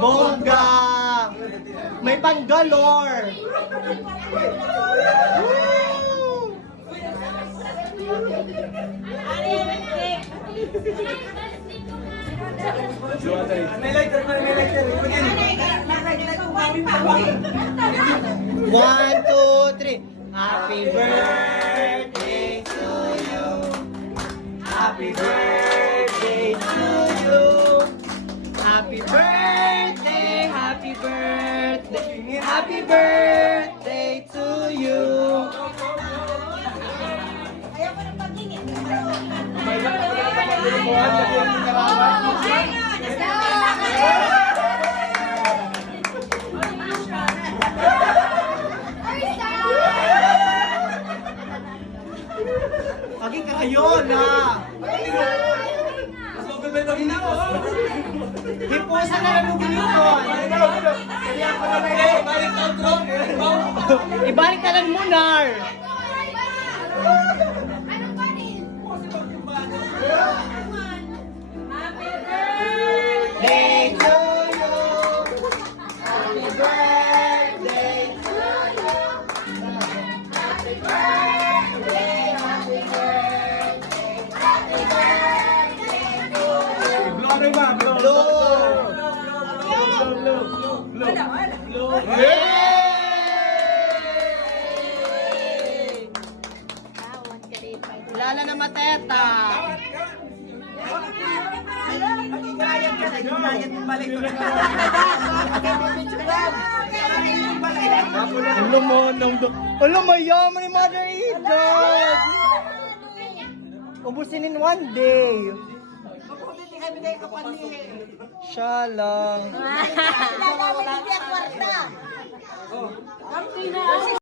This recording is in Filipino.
Bongga! May panggalor! May lighter. 1, 2, 3. Happy birthday to you. Happy birthday to you. Happy birthday, happy birthday, happy birthday to you. Ayaw ko ng pagingin. Paging kayo na. Hipusan na lang yung ginuton. Ibalik na lang munar. Anong kanin? Day to you. Happy birthday to you. Happy birthday, happy birthday, happy birthday to you. Lala na mateta. Alam mo, alam mo, yaman ni Mother Ida. Ubusin in one day. Siya lang. Wala.